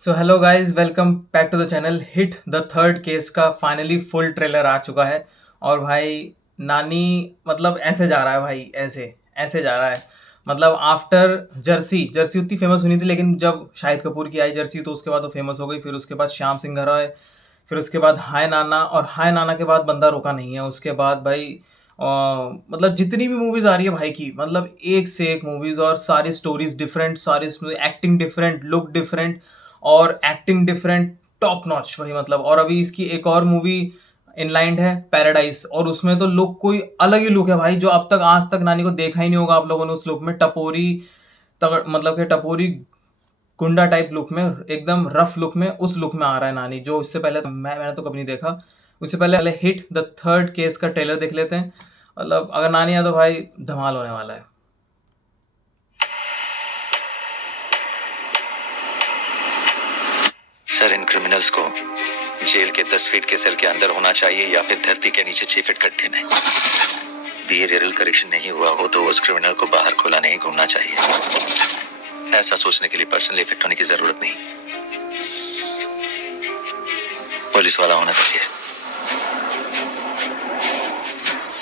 So hello guys, welcome back to the channel. Hit the third case का finally full trailer आ चुका है। और भाई नानी मतलब ऐसे जा रहा है भाई, ऐसे ऐसे जा रहा है। मतलब आफ्टर जर्सी, जर्सी उतनी फेमस हुई नहीं थी, लेकिन जब शाहिद कपूर की आई जर्सी तो उसके बाद वो फेमस हो गई। फिर उसके बाद श्याम सिंह आए, फिर उसके बाद हाय नाना, और हाय नाना के बाद बंदा रुका नहीं है। उसके बाद भाई मतलब जितनी भी मूवीज आ रही है भाई की, मतलब एक से एक मूवीज, और सारी स्टोरीज डिफरेंट, सारी एक्टिंग डिफरेंट, लुक डिफरेंट, और एक्टिंग डिफरेंट, टॉप नॉच भाई। मतलब और अभी इसकी एक और मूवी इनलाइंड है, पैराडाइज, और उसमें तो लुक कोई अलग ही लुक है भाई, जो अब तक आज तक नानी को देखा ही नहीं होगा आप लोगों ने। उस लुक में टपोरी तगड़, मतलब कि टपोरी गुंडा टाइप लुक में, एकदम रफ लुक में, उस लुक में आ रहा है नानी, जो इससे पहले तो मैंने तो कभी नहीं देखा। उससे पहले हिट द थर्ड केस का ट्रेलर देख लेते हैं। मतलब अगर नानी है तो भाई धमाल होने वाला है। सर, इन क्रिमिनल्स को जेल के 10 फीट के सेल के अंदर होना चाहिए या फिर धरती के नीचे 6 फीट गड्ढे में। बिहेवियरल करेक्शन नहीं हुआ हो तो उस क्रिमिनल को बाहर खुला नहीं घूमना चाहिए। ऐसा सोचने के लिए पर्सनल इफेक्ट होने की जरूरत नहीं, पुलिस वाला होना चाहिए।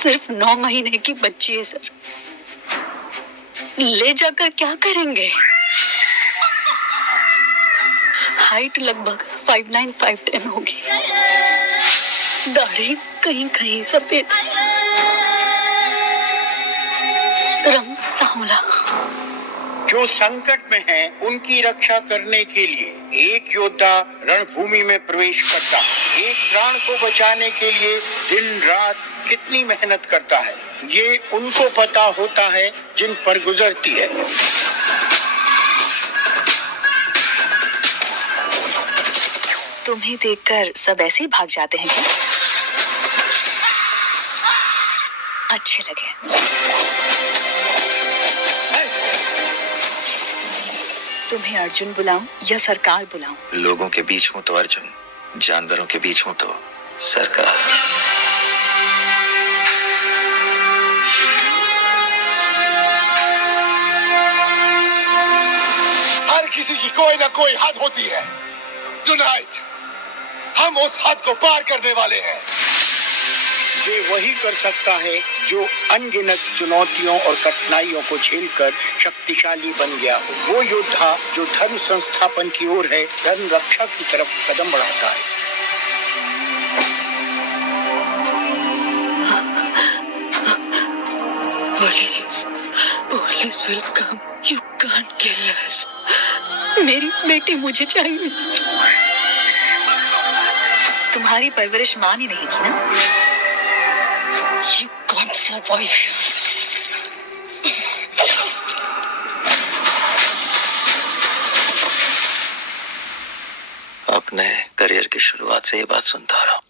सिर्फ 9 महीने की बच्ची है सर, ले जाकर क्या करेंगे? हाइट लगभग 5'9" 5'10" होगी, दाढ़ी कहीं कहीं सफेद, रंग सांवला। जो संकट में हैं, उनकी रक्षा करने के लिए एक योद्धा रणभूमि में प्रवेश करता है। एक प्राण को बचाने के लिए दिन रात कितनी मेहनत करता है, ये उनको पता होता है जिन पर गुजरती है। तुम्हें देखकर सब ऐसे ही भाग जाते हैं क्या? अच्छे लगे। तुम्हें अर्जुन बुलाऊं या सरकार बुलाऊं? लोगों के बीच हूं तो अर्जुन, जानवरों के बीच हूं तो सरकार। हर किसी की कोई ना कोई हद होती है। टुनाइट हम उस हद को पार करने वाले हैं। ये वही कर सकता है जो अनगिनत चुनौतियों और कठिनाइयों को झेलकर शक्तिशाली बन गया हो। वो योद्धा जो धर्म संस्थापन की ओर है, धर्म रक्षा की तरफ कदम बढ़ाता है। Police will come, you can't kill us. मेरी बेटी मुझे चाहिए सर। तुम्हारी परवरिश मां ने नहीं की ना? You can't survive. अपने करियर की शुरुआत से ये बात सुनता रहा हूं।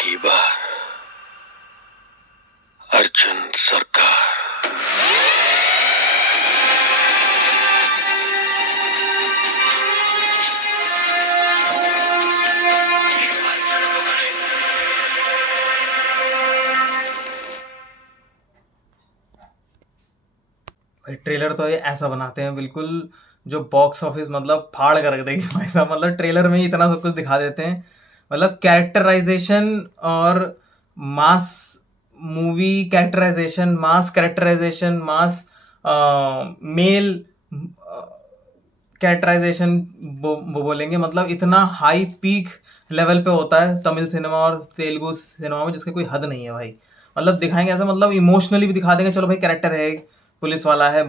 की बार अर्जुन सरकार। भाई ट्रेलर तो ये ऐसा बनाते हैं बिल्कुल, जो बॉक्स ऑफिस मतलब फाड़ कर रख देगी भाई साहब। मतलब ट्रेलर में ही इतना सब कुछ दिखा देते हैं। मतलब कैरेक्टराइजेशन और मास मूवी कैरेक्टराइजेशन, मास कैरेक्टराइजेशन, मास मेल कैरेक्टराइजेशन वो बोलेंगे। मतलब इतना हाई पीक लेवल पे होता है तमिल सिनेमा और तेलुगु सिनेमा में, जिसकी कोई हद नहीं है भाई। मतलब दिखाएंगे ऐसा, मतलब इमोशनली भी दिखा देंगे, चलो भाई कैरेक्टर है, पुलिस वाला है,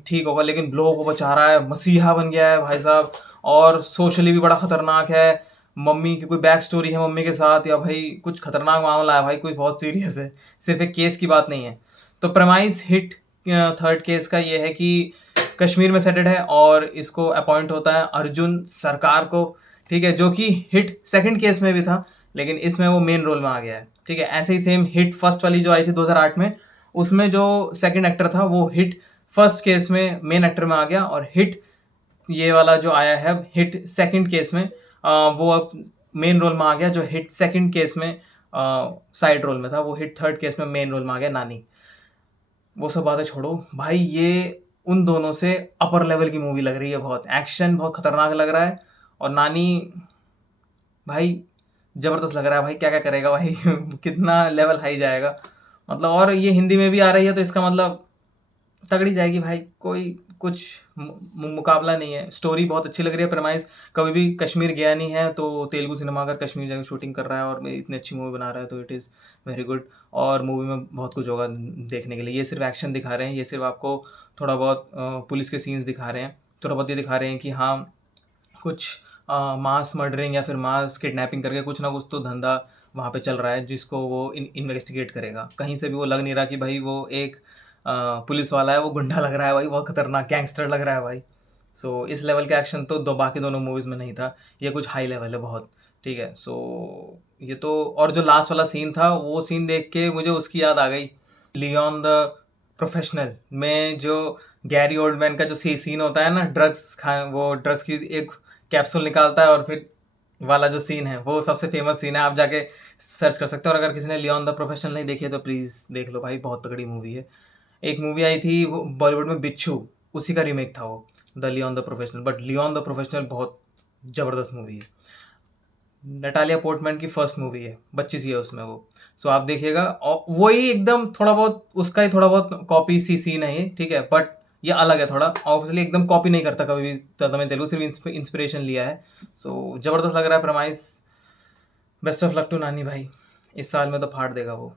ठीक होगा, लेकिन लोगों को बचा रहा है, मसीहा बन गया है भाई साहब, और सोशली भी बड़ा खतरनाक है। मम्मी की कोई बैक स्टोरी है मम्मी के साथ, या भाई कुछ खतरनाक मामला है भाई, कोई बहुत सीरियस है, सिर्फ एक केस की बात नहीं है। तो प्रेमाइस हिट थर्ड केस का ये है कि कश्मीर में सेटेड है और इसको अपॉइंट होता है अर्जुन सरकार को, ठीक है, जो कि हिट सेकंड केस में भी था, लेकिन इसमें वो मेन रोल में आ गया है, ठीक है। ऐसे ही सेम हिट फर्स्ट वाली जो आई थी 2008 में, उसमें जो सेकंड एक्टर था वो हिट फर्स्ट केस में मेन एक्टर में आ गया, और हिट ये वाला जो आया है हिट सेकंड केस में वो अब मेन रोल में आ गया। जो हिट सेकंड केस में साइड रोल में था, वो हिट थर्ड केस में मेन रोल में आ गया, नानी। वो सब बातें छोड़ो भाई, ये उन दोनों से अपर लेवल की मूवी लग रही है, बहुत एक्शन बहुत खतरनाक लग रहा है, और नानी भाई जबरदस्त लग रहा है भाई, क्या क्या करेगा भाई कितना लेवल हाई जाएगा मतलब। और ये हिंदी में भी आ रही है, तो इसका मतलब तगड़ी जाएगी भाई, कोई कुछ मुकाबला नहीं है। स्टोरी बहुत अच्छी लग रही है, प्रेमाइस कभी भी कश्मीर गया नहीं है, तो तेलुगु सिनेमा अगर कश्मीर जाकर शूटिंग कर रहा है और इतनी अच्छी मूवी बना रहा है, तो इट इज़ वेरी गुड। और मूवी में बहुत कुछ होगा देखने के लिए। ये सिर्फ एक्शन दिखा रहे हैं, ये सिर्फ आपको थोड़ा बहुत पुलिस के सीन्स दिखा रहे हैं, थोड़ा बहुत ये दिखा रहे हैं कि हाँ कुछ मास मर्डरिंग या फिर मास किडनैपिंग करके कुछ ना कुछ तो धंधा वहाँ पे चल रहा है, जिसको वो इन्वेस्टिगेट करेगा। कहीं से भी वो लग नहीं रहा कि भाई वो एक पुलिस वाला है, वो गुंडा लग रहा है भाई, बहुत खतरनाक गैंगस्टर लग रहा है भाई। सो इस लेवल का एक्शन तो बाकी दोनों मूवीज़ में नहीं था, ये कुछ हाई लेवल है बहुत, ठीक है। सो ये तो, और जो लास्ट वाला सीन था, वो सीन देख के मुझे उसकी याद आ गई, लियोन द प्रोफेशनल में जो गैरी ओल्डमैन का जो सीन होता है ना, वो ड्रग्स की एक कैप्सूल निकालता है और फिर वाला जो सीन है, वो सबसे फेमस सीन है। आप जाके सर्च कर सकते हो, और अगर किसी ने लियोन द प्रोफेशनल नहीं देखी है तो प्लीज़ देख लो भाई, बहुत तगड़ी मूवी है। एक मूवी आई थी वो बॉलीवुड में, बिच्छू, उसी का रीमेक था वो, the Leon the professional. But Leon the professional बहुत ज़बरदस्त मूवी है। नटालिया पोर्टमैन की फर्स्ट मूवी है, बच्ची सी है उसमें वो। सो आप देखिएगा, और वही एकदम थोड़ा बहुत उसका ही थोड़ा बहुत कॉपी सी सीन है ये, ठीक है, बट ये अलग है थोड़ा, ऑब्वियसली एकदम कॉपी नहीं करता कभी भी तमिल तेलुगु, सिर्फ इंस्पिरेशन लिया है। सो ज़बरदस्त लग रहा है premise. Best of luck to Nani भाई, इस साल में तो फाड़ देगा वो।